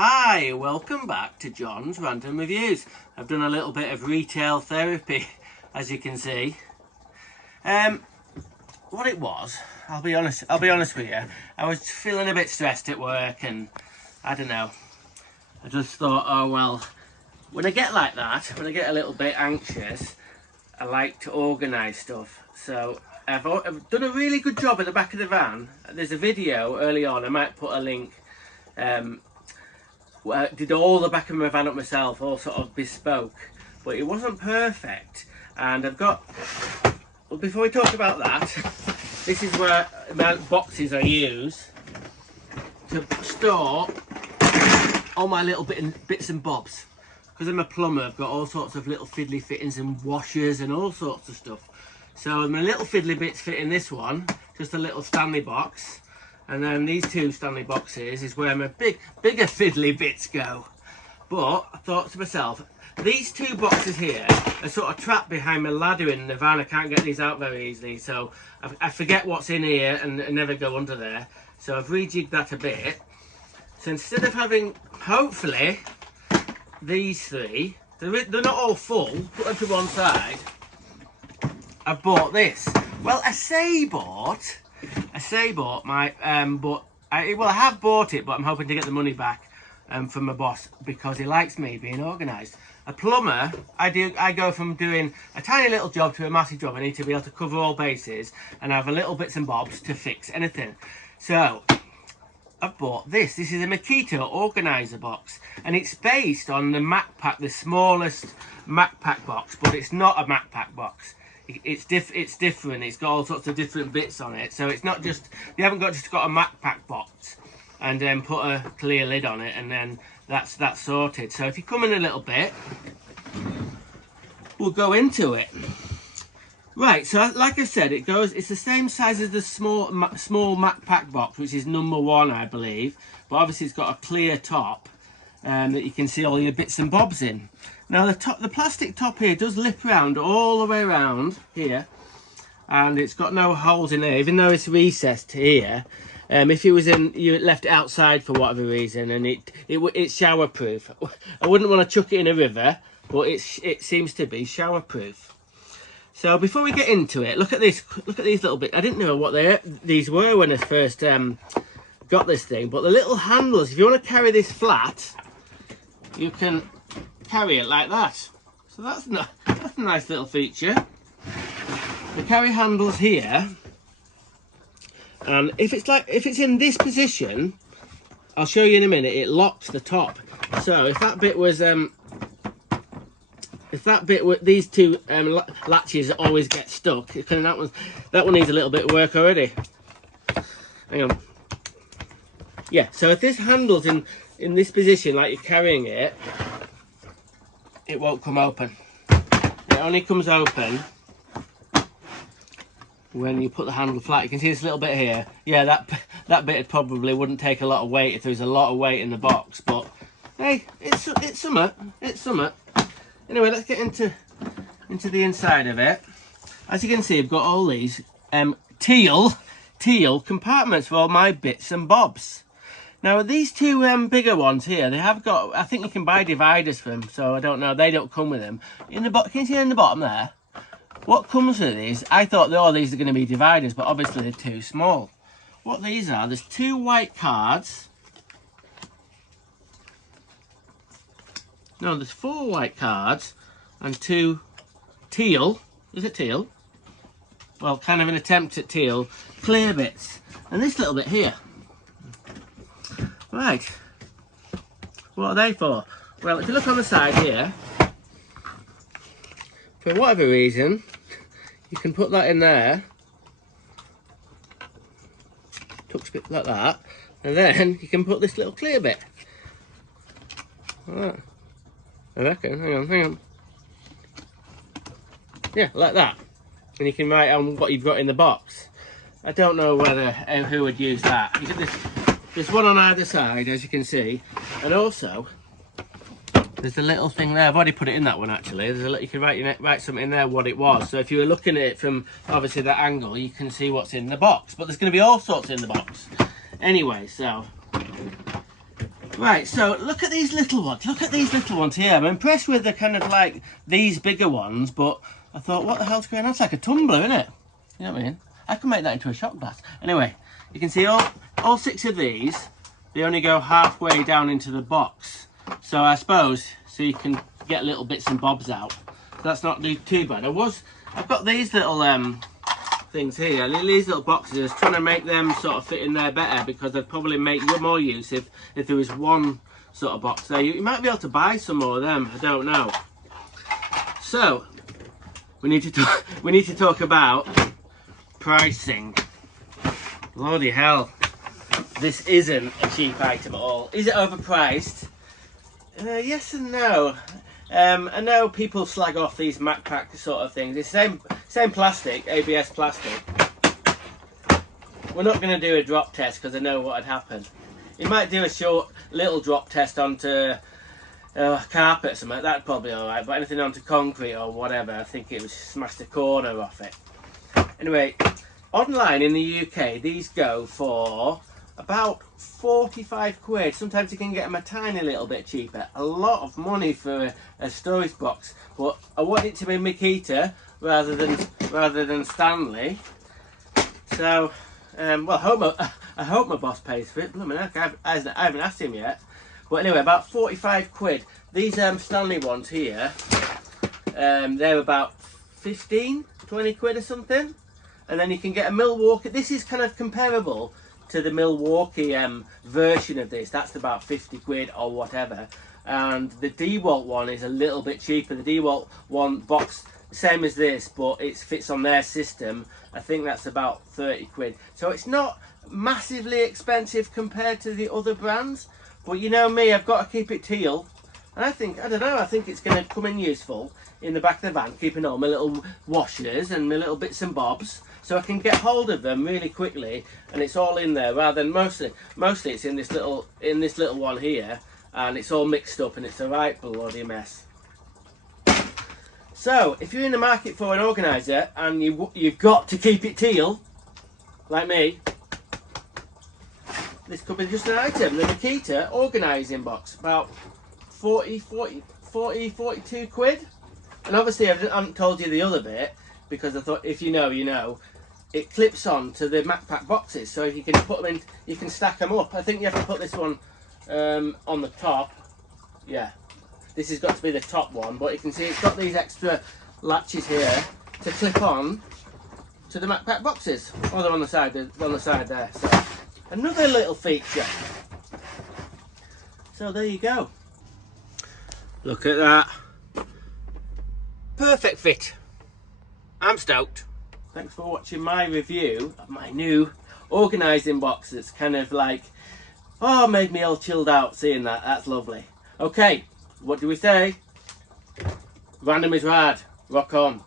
Hi, welcome back to John's Random Reviews. I've done a little bit of retail therapy, as you can see. What it was, I'll be honest with you, I was feeling a bit stressed at work and I don't know. I just thought, oh well, when I get like that, when I get a little bit anxious, I like to organise stuff. So I've done a really good job at the back of the van. There's a video early on, I might put a link. I did all the back of my van up myself, all sort of bespoke, but it wasn't perfect. And I've got, well, before we talk about that, this is where my boxes I use to store all my little bits and bobs. Because I'm a plumber, I've got all sorts of little fiddly fittings and washers and all sorts of stuff. So my little fiddly bits fit in this one, just a little Stanley box. And then these two Stanley boxes is where my bigger fiddly bits go. But I thought to myself, these two boxes here are sort of trapped behind my ladder in the van. I can't get these out very easily, so I forget what's in here and never go under there. So I've rejigged that a bit. So instead of having, hopefully, these three, they're not all full, put them to one side, I've bought this. Well, I say bought my, I have bought it, but I'm hoping to get the money back from my boss because he likes me being organised. A plumber, I go from doing a tiny little job to a massive job. I need to be able to cover all bases and have a little bits and bobs to fix anything. So I've bought this. This is a Makita organiser box, and it's based on the makpac, the smallest makpac box, but it's not a makpac box. It's different. It's got all sorts of different bits on it, so it's not just, you haven't just got a makpac box and then put a clear lid on it and then that's sorted. So if you come in a little bit, we'll go into it. Right, so like I said, it's the same size as the small makpac box, which is number 1, I believe, but obviously it's got a clear top that you can see all your bits and bobs in. Now the plastic top here does lip round all the way around here, and it's got no holes in there, even though it's recessed here. If it was you left it outside for whatever reason, and it's shower proof. I wouldn't want to chuck it in a river, but it seems to be shower proof. So before we get into it, look at this. Look at these little bits. I didn't know what these were when I first got this thing, but the little handles. If you want to carry this flat, you can carry it like that. So that's a nice little feature. The carry handles here, and if it's in this position, I'll show you in a minute, it locks the top. So if that bit was these two latches always get stuck, that one needs a little bit of work already. Hang on. Yeah, so if this handle's in this position, like you're carrying it, it won't come open. It only comes open when you put the handle flat. You can see this little bit here. Yeah, that bit probably wouldn't take a lot of weight if there was a lot of weight in the box, but hey, it's summer. Anyway, let's get into the inside of it. As you can see, I've got all these teal compartments for all my bits and bobs. Now these two bigger ones here, they have got, I think you can buy dividers for them, so I don't know, they don't come with them. Can you see in the bottom there? What comes with these, I thought all these are going to be dividers, but obviously they're too small. What these are, there's 2 white cards. No, there's 4 white cards and 2 teal, is it teal? Well, kind of an attempt at teal, clear bits. And this little bit here. Right, what are they for? Well, if you look on the side here, for whatever reason, you can put that in there, tucks a bit like that, and then you can put this little clear bit. Like that. I reckon, hang on. Yeah, like that. And you can write on what you've got in the box. I don't know who would use that. You get there's one on either side, as you can see, and also there's a little thing there. I've already put it in that one actually. You can write something in there what it was. So if you were looking at it from obviously that angle, you can see what's in the box. But there's going to be all sorts in the box. Anyway, so Right, so look at these little ones. Look at these little ones here. I'm impressed with the kind of like these bigger ones, but I thought, what the hell's going on? It's like a tumbler, isn't it? You know what I mean? I can make that into a shot glass. Anyway, you can see all 6 of these, they only go halfway down into the box. So I suppose, so you can get little bits and bobs out. So that's not too bad. I've got these little things here, these little boxes. I was trying to make them sort of fit in there better, because I'd probably make more use if there was one sort of box there. You might be able to buy some more of them, I don't know. So we need to talk about pricing. Bloody hell, this isn't a cheap item at all. Is it overpriced? Yes and no. I know people slag off these makpac sort of things. It's same plastic, ABS plastic. We're not going to do a drop test because I know what would happen. You might do a short little drop test onto carpet or something. That'd probably be alright, but anything onto concrete or whatever, I think it would smash the corner off it. Anyway, online in the UK, these go for about 45 quid. Sometimes you can get them a tiny little bit cheaper. A lot of money for a storage box, but I want it to be Makita rather than Stanley. So, well, I hope my boss pays for it. Blooming heck, I haven't asked him yet. But anyway, about 45 quid. These Stanley ones here, they're about 15, 20 quid or something. And then you can get a Milwaukee. This is kind of comparable to the Milwaukee version of this. That's about 50 quid or whatever. And the DeWalt one is a little bit cheaper. The DeWalt one box, same as this, but it fits on their system. I think that's about 30 quid. So it's not massively expensive compared to the other brands. But you know me, I've got to keep it teal. And I think it's going to come in useful in the back of the van, keeping all my little washers and my little bits and bobs, so I can get hold of them really quickly, and it's all in there, rather than mostly it's in this little one here, and it's all mixed up and it's a right bloody mess. So if you're in the market for an organiser and you've got to keep it teal, like me, this could be just an item. The Makita organising box, about 42 quid. And obviously I haven't told you the other bit, because I thought if you know, you know. It clips on to the makpac boxes, so you can put them in, you can stack them up. I think you have to put this one on the top. Yeah, this has got to be the top one, but you can see it's got these extra latches here to clip on to the makpac boxes. Oh, they're on the side there. So another little feature. So there you go. Look at that. Perfect fit. I'm stoked. Thanks for watching my review of my new organising box. That's kind of like, oh, made me all chilled out seeing that. That's lovely. Okay, what do we say? Random is rad. Rock on.